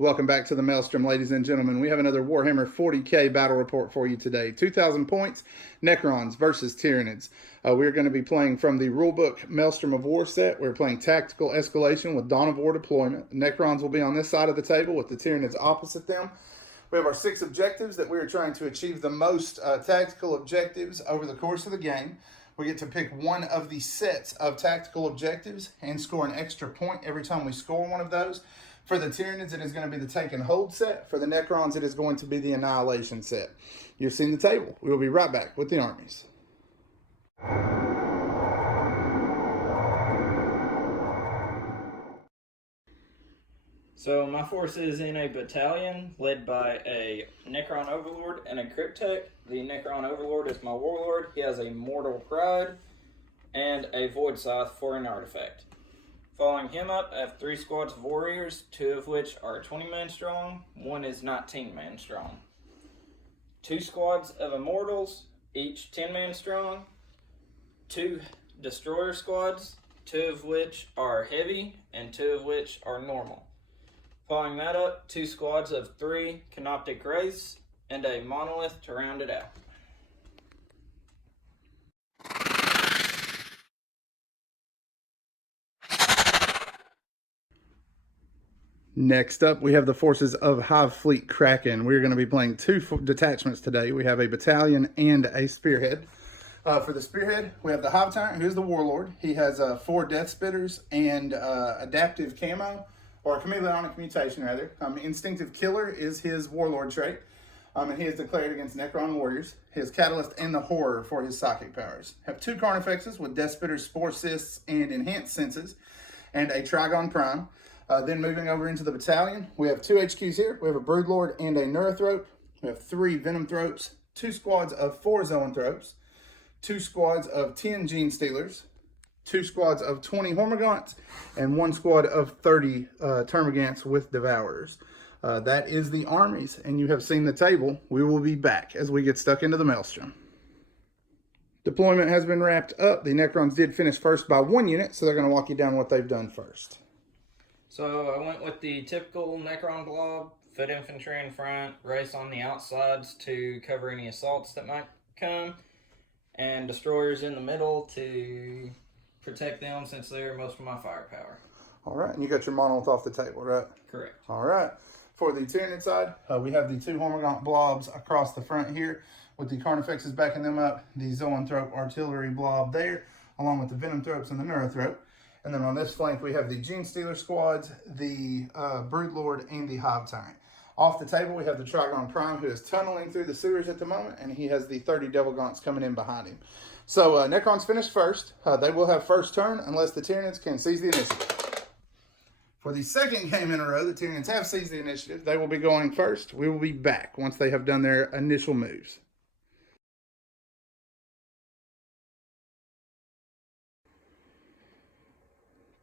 Welcome back to the Maelstrom, ladies and gentlemen. We have another Warhammer 40k battle report for you today. 2,000 points, Necrons versus Tyranids. We're going to be playing from the rulebook Maelstrom of War set. We're playing Tactical Escalation with Dawn of War deployment. Necrons will be on this side of the table with the Tyranids opposite them. We have our 6 objectives that we are trying to achieve the most tactical objectives over the course of the game. We get to pick one of the sets of tactical objectives and score an extra point every time we score one of those. For the Tyranids, it is going to be the Take and Hold set. For the Necrons, it is going to be the Annihilation set. You've seen the table. We will be right back with the armies. So my force is in a battalion led by a Necron Overlord and a Cryptek. The Necron Overlord is my warlord. He has a Mortal Pride and a Void Scythe for an artifact. Following him up, I have 3 squads of warriors, 2 of which are 20 men strong, 1 is 19 men strong. 2 squads of immortals, each 10 men strong. 2 destroyer squads, 2 of which are heavy and 2 of which are normal. Following that up, 2 squads of 3 Canoptic Wraiths and a Monolith to round it out. Next up, we have the forces of Hive Fleet Kraken. We're going to be playing 2 detachments today. We have a battalion and a spearhead. For the spearhead, we have the Hive Tyrant, who is the warlord. He has 4 Death Spitters and adaptive camo, or chameleonic mutation rather. Instinctive Killer is his warlord trait, and he is declared against Necron warriors. His Catalyst and the Horror for his psychic powers. Have 2 Carnifexes with Death Spitters, Spore Cysts, and Enhanced Senses, and a Dagon Prime. Then moving over into the battalion, we have 2 HQs here. We have a Broodlord and a Neurothrope. We have 3 Venom Thropes, 2 squads of 4 Zoanthropes, 2 squads of 10 Gene Stealers, 2 squads of 20 Hormagaunts, and 1 squad of 30 Termagants with Devourers. That is the armies, and you have seen the table. We will be back as we get stuck into the Maelstrom. Deployment has been wrapped up. The Necrons did finish first by 1 unit, so they're going to walk you down what they've done first. So I went with the typical Necron blob, foot infantry in front, race on the outsides to cover any assaults that might come, and destroyers in the middle to protect them since they're most of my firepower. All right, and you got your monolith off the table, right? Correct. All right. For the Tyranid side, we have the 2 Hormagaunt blobs across the front here with the Carnifexes backing them up, the Zoanthrope artillery blob there, along with the Venom Thropes and the Neurothrope. And then on this flank, we have the Gene Stealer squads, the Broodlord, and the Hive Tyrant. Off the table, we have the Dagon Prime, who is tunneling through the sewers at the moment, and he has the 30 Devil Gaunts coming in behind him. So Necrons finished first. They will have first turn unless the Tyranids can seize the initiative. For the second game in a row, the Tyranids have seized the initiative. They will be going first. We will be back once they have done their initial moves.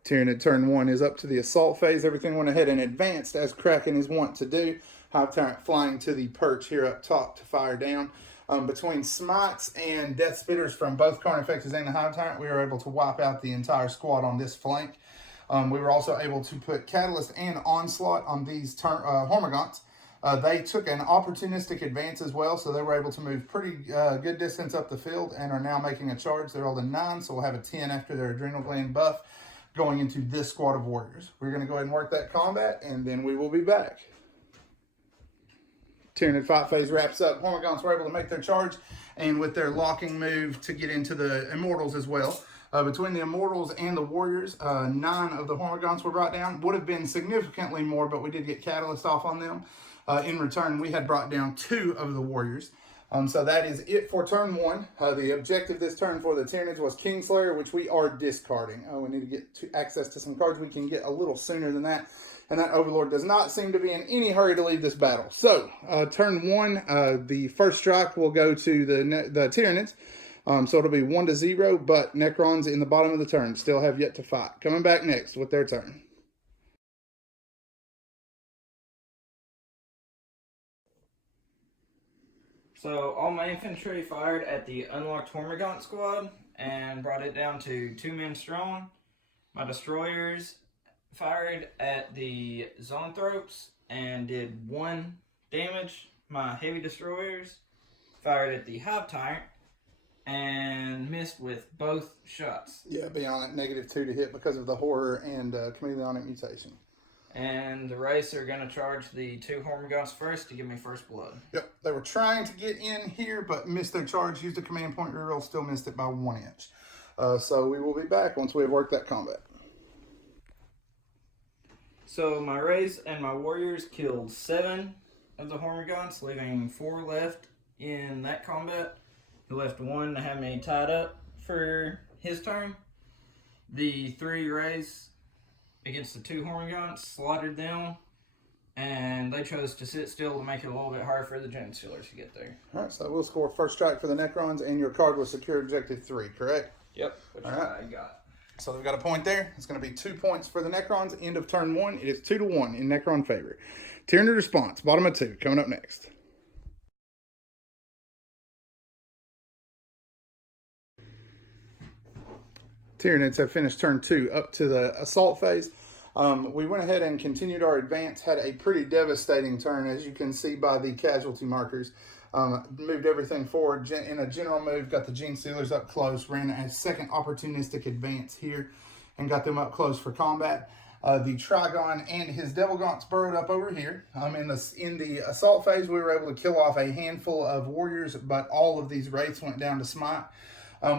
Tyranid turn 1 is up to the assault phase. Everything went ahead and advanced as Kraken is wont to do. Hive Tyrant flying to the perch here up top to fire down. Between Smites and Death Spitters from both Carnifexes and the Hive Tyrant, we were able to wipe out the entire squad on this flank. We were also able to put Catalyst and Onslaught on these Hormagaunts. They took an opportunistic advance as well, so they were able to move pretty good distance up the field and are now making a charge. They're rolled a 9, so we'll have a 10 after their Adrenal Gland buff going into this squad of warriors. We're going to go ahead and work that combat, and then we will be back. Tyranid fight phase wraps up. Hormagaunts were able to make their charge, and with their locking move to get into the Immortals as well. Between the Immortals and the Warriors, 9 of the Hormagaunts were brought down. Would have been significantly more, but we did get Catalyst off on them. In return, we had brought down 2 of the Warriors. So that is it for turn 1. The objective this turn for the Tyranids was Kingslayer, which we are discarding. We need to get access to some cards we can get a little sooner than that. And that Overlord does not seem to be in any hurry to leave this battle. So, turn 1, the first strike will go to the Tyranids. So it'll be 1-0, but Necrons in the bottom of the turn still have yet to fight. Coming back next with their turn. So all my infantry fired at the unlocked Hormagaunt squad and brought it down to 2 men strong. My destroyers fired at the Zoanthropes and did 1 damage. My heavy destroyers fired at the Hive Tyrant and missed with both shots. Yeah, beyond that, -2 to hit because of the horror and chameleonic mutation. And the race are going to charge the 2 Hormagaunts first to give me first blood. Yep, they were trying to get in here, but missed their charge, used a command point reroll, still missed it by 1 inch. So we will be back once we have worked that combat. So my race and my warriors killed 7 of the Hormagaunts, leaving 4 left in that combat. He left 1 to have me tied up for his turn. The 3 rays against the 2 Hormagaunts slaughtered them, and they chose to sit still to make it a little bit harder for the Genestealers to get there. All right, so we'll score first strike for the Necrons, and your card will secure objective 3, correct? Yep, which I got. So we've got a point there. It's going to be 2 points for the Necrons. End of turn 1. It is 2-1 in Necron favor. Tyranid response, bottom of 2, coming up next. Tyranids have finished turn 2 up to the assault phase. We went ahead and continued our advance, had a pretty devastating turn, as you can see by the casualty markers. Moved everything forward in a general move, got the Genestealers up close, ran a second opportunistic advance here, and got them up close for combat. The Trigon and his Devil Gaunts burrowed up over here. In the assault phase, we were able to kill off a handful of warriors, but all of these wraiths went down to smite.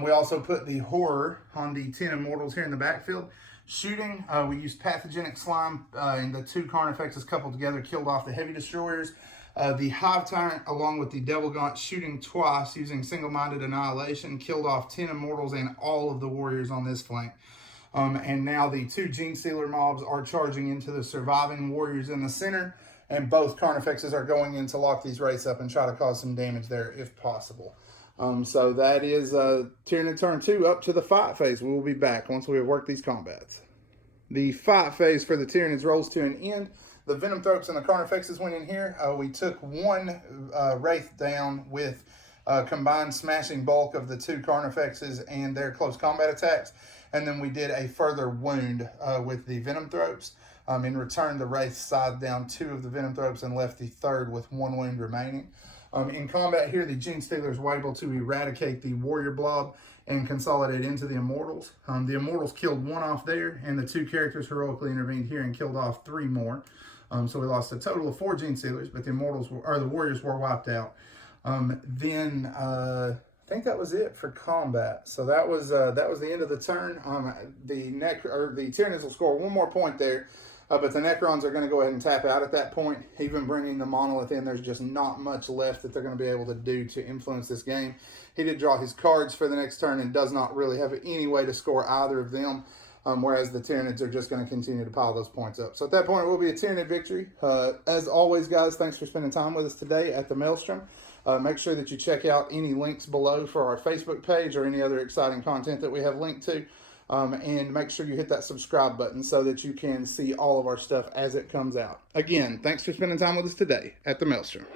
We also put the horror on the 10 immortals here in the backfield. Shooting, we used pathogenic slime, and the 2 Carnifexes coupled together killed off the heavy destroyers. The Hive Tyrant, along with the Devil Gaunt, shooting twice using single-minded annihilation, killed off 10 immortals and all of the warriors on this flank. And now the 2 Genestealer mobs are charging into the surviving warriors in the center, and both Carnifexes are going in to lock these wraiths up and try to cause some damage there if possible. So that is Tyranid turn 2 up to the fight phase. We will be back once we have worked these combats. The fight phase for the Tyranids rolls to an end. The Venom Thropes and the Carnifexes went in here. We took 1 Wraith down with combined smashing bulk of the 2 Carnifexes and their close combat attacks. And then we did a further wound with the Venom Thropes. In return, the Wraith side down 2 of the Venom Thropes and left the 3rd with 1 wound remaining. In combat here, the Genestealers were able to eradicate the Warrior Blob and consolidate into the Immortals. The Immortals killed 1 off there, and the 2 characters heroically intervened here and killed off 3 more. So we lost a total of 4 Genestealers, but the Warriors were wiped out. I think that was it for combat. So that was the end of the turn. The Tyranids will score 1 more point there. But the Necrons are going to go ahead and tap out at that point. Even bringing the Monolith in, there's just not much left that they're going to be able to do to influence this game. He did draw his cards for the next turn and does not really have any way to score either of them, whereas the Tyranids are just going to continue to pile those points up. So at that point, it will be a Tyranid victory. As always, guys, thanks for spending time with us today at the Maelstrom. Make sure that you check out any links below for our Facebook page or any other exciting content that we have linked to. And make sure you hit that subscribe button so that you can see all of our stuff as it comes out. Again, thanks for spending time with us today at the Maelstrom.